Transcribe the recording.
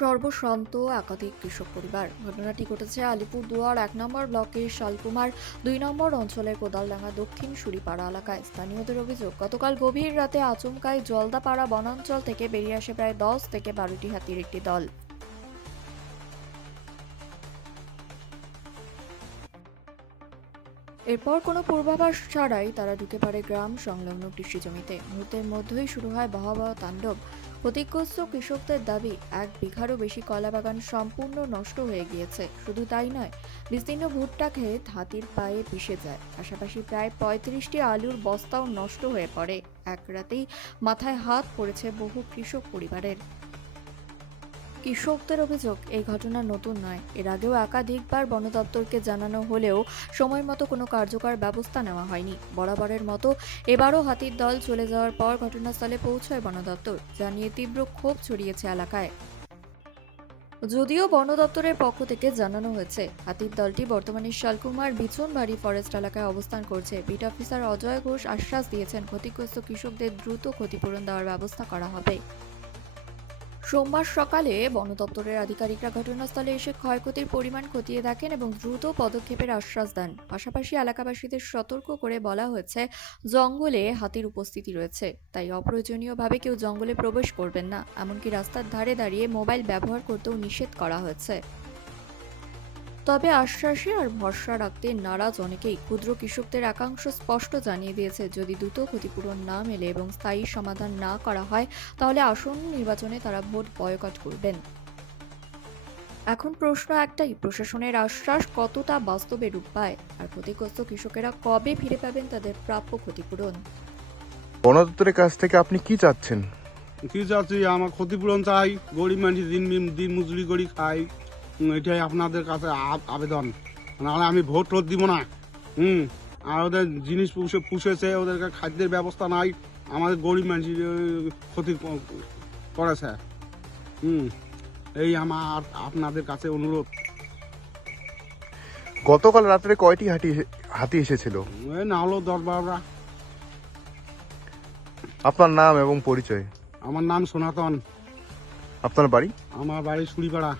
সর্বশান্ত একাধিক কৃষক পরিবার। ঘটনাটি ঘটেছে আলিপুরদুয়ার ১ নম্বর ব্লকের শালকুমার ২ নম্বর অঞ্চলের কোদালডাঙ্গা দক্ষিণ সুরিপাড়া এলাকায়। স্থানীয়দের অভিযোগ, গতকাল গভীর রাতে আচমকাই জলদাপাড়া বনাঞ্চল থেকে বেরিয়ে আসে প্রায় ১০ থেকে ১২টি হাতির একটি দল। এরপর কোনো পূর্বাভাস ছাড়াই তারা ঢুকে পড়ে গ্রাম সংলগ্ন কৃষি জমিতে। মুহূর্তের মধ্যেই শুরু হয় ভয়াবহ তাণ্ডব। ক্ষতিগ্রস্ত কৃষকদের দাবি, ১ বিঘারও বেশি কলা বাগান সম্পূর্ণ নষ্ট হয়ে গিয়েছে। শুধু তাই নয়, বিস্তীর্ণ ভুট্টা ক্ষেত হাতির পায়ে পিষে যায়। পাশাপাশি প্রায় ৩৫টি আলুর বস্তাও নষ্ট হয়ে পড়ে। এক রাতেই মাথায় হাত পড়েছে বহু কৃষক পরিবারের। কৃষকদের অভিযোগ, এই ঘটনা নতুন নয়। এর আগেও একাধিকবার বন দপ্তরকে জানানো হলেও সময় মতো কোনো কার্যকর ব্যবস্থা নেওয়া হয়নি। বরাবরের মতো এবারও হাতির দল চলে যাওয়ার পর ঘটনাস্থলে পৌঁছায় বন দপ্তর, যা নিয়ে তীব্র ক্ষোভ ছড়িয়েছে এলাকায়। যদিও বন দপ্তরের পক্ষ থেকে জানানো হয়েছে, হাতির দলটি বর্তমানে শালকুমার বিচনবাড়ি ফরেস্ট এলাকায় অবস্থান করছে। বিট অফিসার অজয় ঘোষ আশ্বাস দিয়েছেন, ক্ষতিগ্রস্ত কৃষকদের দ্রুত ক্ষতিপূরণ দেওয়ার ব্যবস্থা করা হবে। সোমবার সকালে বন দপ্তরের আধিকারিকরা ঘটনাস্থলে এসে ক্ষয়ক্ষতির পরিমাণ খতিয়ে দেখেন এবং দ্রুত পদক্ষেপের আশ্বাস দেন। পাশাপাশি এলাকাবাসীদের সতর্ক করে বলা হয়েছে, জঙ্গলে হাতির উপস্থিতি রয়েছে, তাই অপ্রয়োজনীয়ভাবে কেউ জঙ্গলে প্রবেশ করবেন না। এমনকি রাস্তার ধারে দাঁড়িয়ে মোবাইল ব্যবহার করতেও নিষেধ করা হয়েছে। তবে আশ্বাসে আর ভরসা রাখতে নারাজ অনেকেই। ক্ষুদ্র কৃষকদের একাংশ স্পষ্ট জানিয়ে দিয়েছে, যদি দ্রুত ক্ষতিপূরণ না মেলে এবং স্থায়ী সমাধান না করা হয়, তাহলে আসন্ন নির্বাচনে তারা ভোট বয়কট করবেন। এখন প্রশ্ন একটাই, প্রশাসনের আশ্বাস কতটা বাস্তবে রূপ পায়, আর ক্ষতিগ্রস্ত কৃষকেরা কবে ফিরে পাবেন তাদের প্রাপ্য ক্ষতিপূরণ? বন দপ্তরের কাছ থেকে আপনি কি চাচ্ছেন? কি চাচ্ছি, আমার ক্ষতিপূরণ চাই। গরিব মানুষ দিন মজুরি করি খাই, এটাই আপনাদের কাছে আবেদন। নাহলে আমি ভোট দিব না। আর ওদের জিনিস পুষেছে, ওদেরকে খাদ্যের ব্যবস্থা নাই, আমাদের গরিব মানুষের ক্ষতি করেছে। এই আমার আপনাদের কাছে অনুরোধ। গতকাল রাত্রে কয়টি হাতি এসেছিল? এই না হলো ১০-১২টা। আপনার নাম এবং পরিচয়? আমার নাম সনাতন। আপনার বাড়ি? আমার বাড়ি সুরিপাড়া।